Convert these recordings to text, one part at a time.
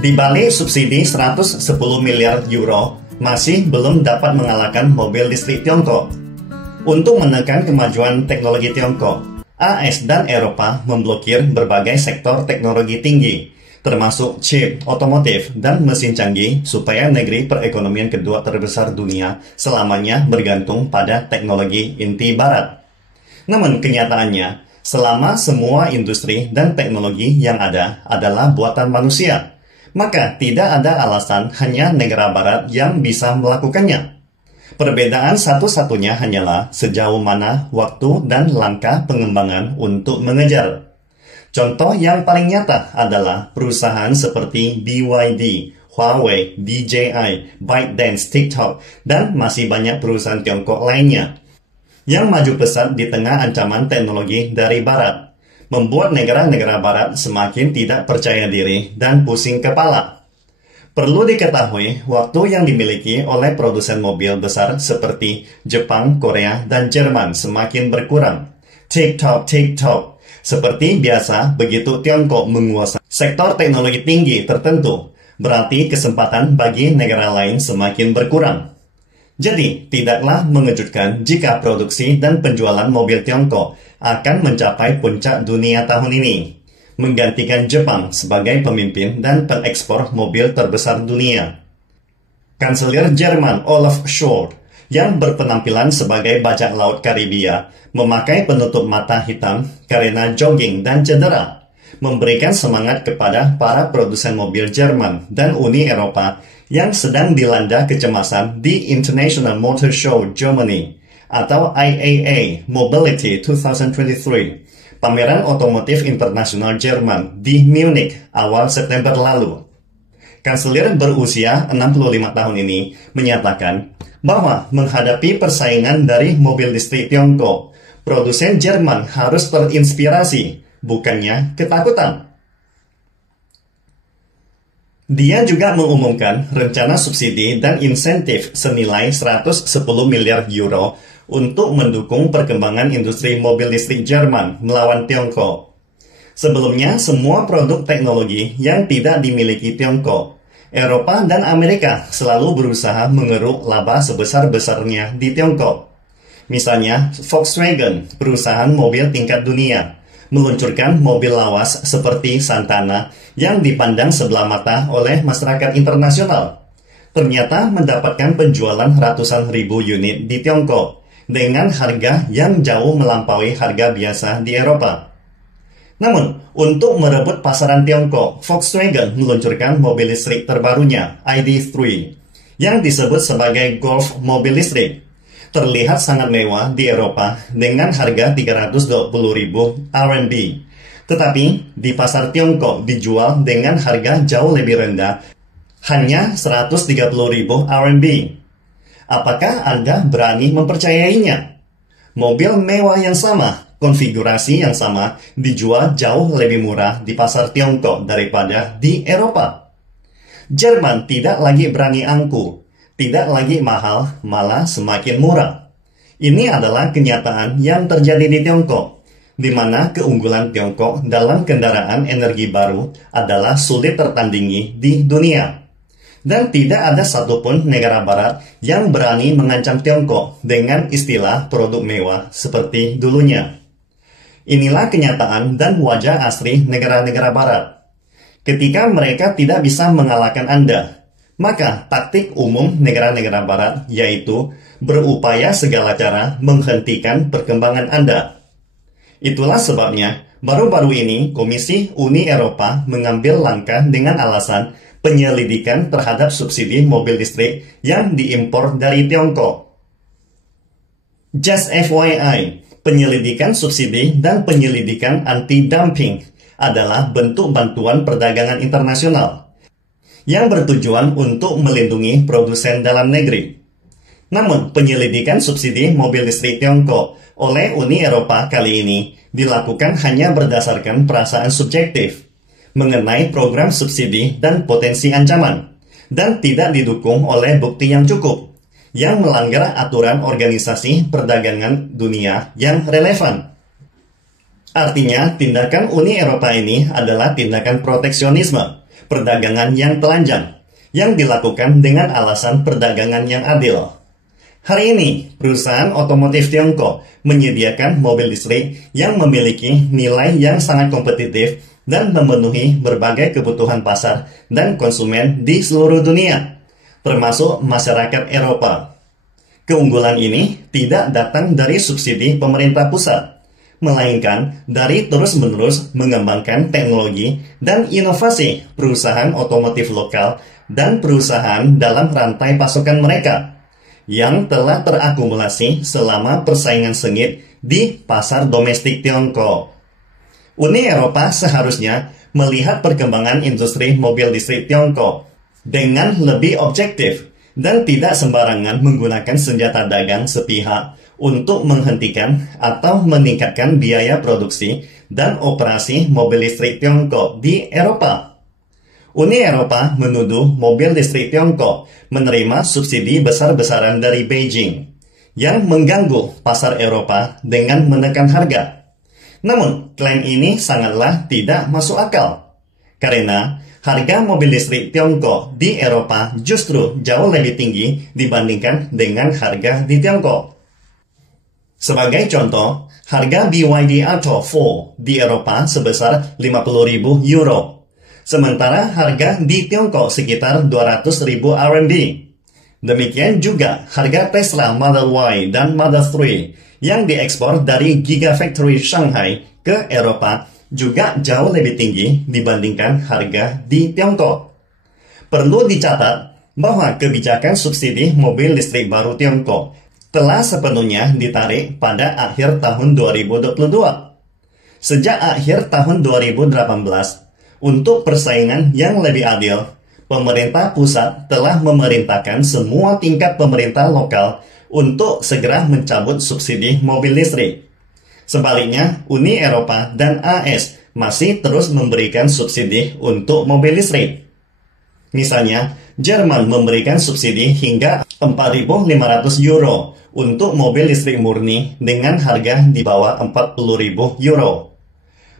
Di balik subsidi 110 miliar euro, masih belum dapat mengalahkan mobil listrik Tiongkok. Untuk menekan kemajuan teknologi Tiongkok, AS dan Eropa memblokir berbagai sektor teknologi tinggi, termasuk chip, otomotif, dan mesin canggih supaya negeri perekonomian kedua terbesar dunia selamanya bergantung pada teknologi inti barat. Namun kenyataannya, selama semua industri dan teknologi yang ada adalah buatan manusia, maka tidak ada alasan hanya negara barat yang bisa melakukannya. Perbedaan satu-satunya hanyalah sejauh mana waktu dan langkah pengembangan untuk mengejar. Contoh yang paling nyata adalah perusahaan seperti BYD, Huawei, DJI, ByteDance, TikTok, dan masih banyak perusahaan Tiongkok lainnya yang maju pesat di tengah ancaman teknologi dari barat, membuat negara-negara barat semakin tidak percaya diri dan pusing kepala. Perlu diketahui, waktu yang dimiliki oleh produsen mobil besar seperti Jepang, Korea, dan Jerman semakin berkurang. TikTok. Seperti biasa, begitu Tiongkok menguasai sektor teknologi tinggi tertentu, berarti kesempatan bagi negara lain semakin berkurang. Jadi, tidaklah mengejutkan jika produksi dan penjualan mobil Tiongkok akan mencapai puncak dunia tahun ini, menggantikan Jepang sebagai pemimpin dan pengekspor mobil terbesar dunia. Kanselir Jerman Olaf Scholz, yang berpenampilan sebagai bajak laut Karibia, memakai penutup mata hitam karena jogging dan cedera, memberikan semangat kepada para produsen mobil Jerman dan Uni Eropa yang sedang dilanda kecemasan di International Motor Show Germany atau IAA Mobility 2023, pameran otomotif internasional Jerman di Munich awal September lalu. Kanselir berusia 65 tahun ini menyatakan bahwa menghadapi persaingan dari mobil listrik Tiongkok, produsen Jerman harus terinspirasi, bukannya ketakutan. Dia juga mengumumkan rencana subsidi dan insentif senilai 110 miliar euro untuk mendukung perkembangan industri mobil listrik Jerman melawan Tiongkok. Sebelumnya, semua produk teknologi yang tidak dimiliki Tiongkok, Eropa dan Amerika selalu berusaha mengeruk laba sebesar-besarnya di Tiongkok. Misalnya, Volkswagen, perusahaan mobil tingkat dunia, meluncurkan mobil lawas seperti Santana yang dipandang sebelah mata oleh masyarakat internasional. Ternyata mendapatkan penjualan ratusan ribu unit di Tiongkok dengan harga yang jauh melampaui harga biasa di Eropa. Namun, untuk merebut pasaran Tiongkok, Volkswagen meluncurkan mobil listrik terbarunya, ID.3, yang disebut sebagai Golf mobil listrik. Terlihat sangat mewah di Eropa dengan harga 320.000 RMB. Tetapi di pasar Tiongkok dijual dengan harga jauh lebih rendah, hanya 130.000 RMB. Apakah Anda berani mempercayainya? Mobil mewah yang sama, konfigurasi yang sama, dijual jauh lebih murah di pasar Tiongkok daripada di Eropa. Jerman tidak lagi berani angku, tidak lagi mahal, malah semakin murah. Ini adalah kenyataan yang terjadi di Tiongkok, di mana keunggulan Tiongkok dalam kendaraan energi baru adalah sulit tertandingi di dunia. Dan tidak ada satupun negara barat yang berani mengancam Tiongkok dengan istilah produk mewah seperti dulunya. Inilah kenyataan dan wajah asli negara-negara barat. Ketika mereka tidak bisa mengalahkan Anda, maka taktik umum negara-negara barat yaitu berupaya segala cara menghentikan perkembangan Anda. Itulah sebabnya baru-baru ini Komisi Uni Eropa mengambil langkah dengan alasan penyelidikan terhadap subsidi mobil listrik yang diimpor dari Tiongkok. Just FYI, penyelidikan subsidi dan penyelidikan anti-dumping adalah bentuk bantuan perdagangan internasional yang bertujuan untuk melindungi produsen dalam negeri. Namun, penyelidikan subsidi mobil listrik Tiongkok oleh Uni Eropa kali ini dilakukan hanya berdasarkan perasaan subjektif mengenai program subsidi dan potensi ancaman, dan tidak didukung oleh bukti yang cukup, yang melanggar aturan organisasi perdagangan dunia yang relevan. Artinya, tindakan Uni Eropa ini adalah tindakan proteksionisme, perdagangan yang telanjang, yang dilakukan dengan alasan perdagangan yang adil. Hari ini, perusahaan otomotif Tiongkok menyediakan mobil listrik yang memiliki nilai yang sangat kompetitif dan memenuhi berbagai kebutuhan pasar dan konsumen di seluruh dunia, termasuk masyarakat Eropa. Keunggulan ini tidak datang dari subsidi pemerintah pusat, melainkan dari terus-menerus mengembangkan teknologi dan inovasi perusahaan otomotif lokal dan perusahaan dalam rantai pasokan mereka yang telah terakumulasi selama persaingan sengit di pasar domestik Tiongkok. Uni Eropa seharusnya melihat perkembangan industri mobil listrik Tiongkok dengan lebih objektif dan tidak sembarangan menggunakan senjata dagang sepihak untuk menghentikan atau meningkatkan biaya produksi dan operasi mobil listrik Tiongkok di Eropa. Uni Eropa menuduh mobil listrik Tiongkok menerima subsidi besar-besaran dari Beijing yang mengganggu pasar Eropa dengan menekan harga. Namun, klaim ini sangatlah tidak masuk akal, karena harga mobil listrik Tiongkok di Eropa justru jauh lebih tinggi dibandingkan dengan harga di Tiongkok. Sebagai contoh, harga BYD Atto 4 di Eropa sebesar 50.000 euro. Sementara harga di Tiongkok sekitar 200.000 RMB. Demikian juga harga Tesla Model Y dan Model 3 yang diekspor dari Gigafactory Shanghai ke Eropa juga jauh lebih tinggi dibandingkan harga di Tiongkok. Perlu dicatat bahwa kebijakan subsidi mobil listrik baru Tiongkok telah sepenuhnya ditarik pada akhir tahun 2022. Sejak akhir tahun 2018, untuk persaingan yang lebih adil, pemerintah pusat telah memerintahkan semua tingkat pemerintah lokal untuk segera mencabut subsidi mobil listrik. Sebaliknya, Uni Eropa dan AS masih terus memberikan subsidi untuk mobil listrik. Misalnya, Jerman memberikan subsidi hingga 4.500 euro untuk mobil listrik murni dengan harga di bawah 40.000 euro.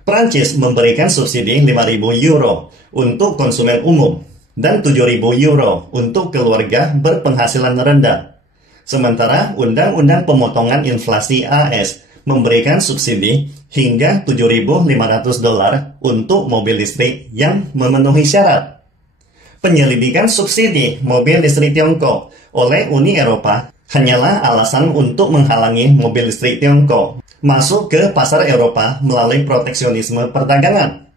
Prancis memberikan subsidi 5.000 euro untuk konsumen umum dan 7.000 euro untuk keluarga berpenghasilan rendah. Sementara Undang-Undang Pemotongan Inflasi AS memberikan subsidi hingga $7.500 untuk mobil listrik yang memenuhi syarat. Penyelidikan subsidi mobil listrik Tiongkok oleh Uni Eropa hanyalah alasan untuk menghalangi mobil listrik Tiongkok masuk ke pasar Eropa melalui proteksionisme perdagangan.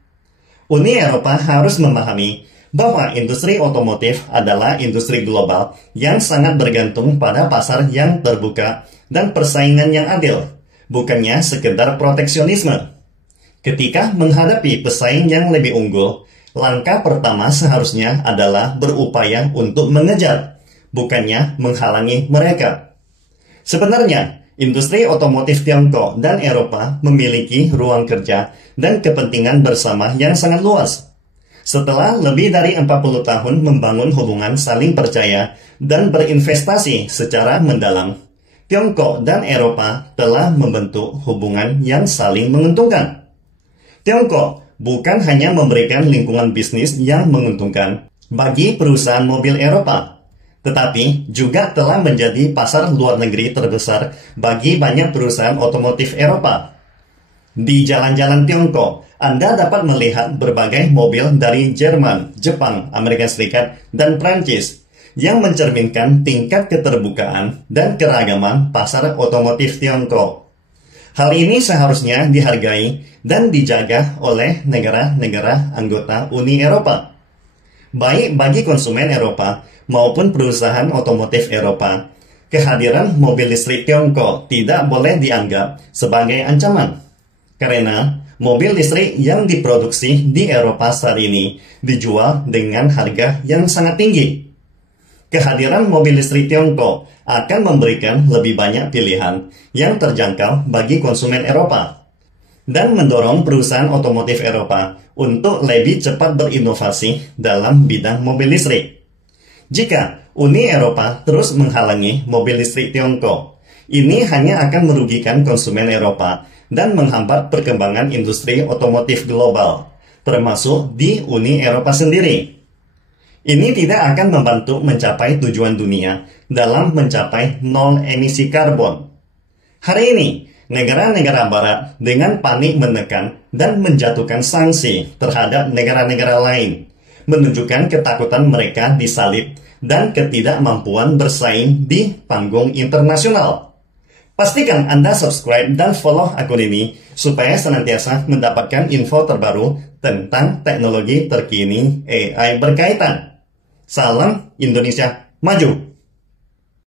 Uni Eropa harus memahami bahwa industri otomotif adalah industri global yang sangat bergantung pada pasar yang terbuka dan persaingan yang adil, bukannya sekedar proteksionisme. Ketika menghadapi pesaing yang lebih unggul, langkah pertama seharusnya adalah berupaya untuk mengejar, bukannya menghalangi mereka. Sebenarnya, industri otomotif Tiongkok dan Eropa memiliki ruang kerja dan kepentingan bersama yang sangat luas. Setelah lebih dari 40 tahun membangun hubungan saling percaya dan berinvestasi secara mendalam, Tiongkok dan Eropa telah membentuk hubungan yang saling menguntungkan. Tiongkok bukan hanya memberikan lingkungan bisnis yang menguntungkan bagi perusahaan mobil Eropa, tetapi juga telah menjadi pasar luar negeri terbesar bagi banyak perusahaan otomotif Eropa. Di jalan-jalan Tiongkok, Anda dapat melihat berbagai mobil dari Jerman, Jepang, Amerika Serikat, dan Prancis yang mencerminkan tingkat keterbukaan dan keragaman pasar otomotif Tiongkok. Hal ini seharusnya dihargai dan dijaga oleh negara-negara anggota Uni Eropa. Baik bagi konsumen Eropa maupun perusahaan otomotif Eropa, kehadiran mobil listrik Tiongkok tidak boleh dianggap sebagai ancaman. Karena mobil listrik yang diproduksi di Eropa saat ini dijual dengan harga yang sangat tinggi. Kehadiran mobil listrik Tiongkok akan memberikan lebih banyak pilihan yang terjangkau bagi konsumen Eropa dan mendorong perusahaan otomotif Eropa untuk lebih cepat berinovasi dalam bidang mobil listrik. Jika Uni Eropa terus menghalangi mobil listrik Tiongkok, ini hanya akan merugikan konsumen Eropa dan menghambat perkembangan industri otomotif global, termasuk di Uni Eropa sendiri. Ini tidak akan membantu mencapai tujuan dunia dalam mencapai nol emisi karbon. Hari ini, negara-negara barat dengan panik menekan dan menjatuhkan sanksi terhadap negara-negara lain, menunjukkan ketakutan mereka disalib dan ketidakmampuan bersaing di panggung internasional. Pastikan Anda subscribe dan follow akun ini supaya senantiasa mendapatkan info terbaru tentang teknologi terkini AI berkaitan. Salam Indonesia Maju!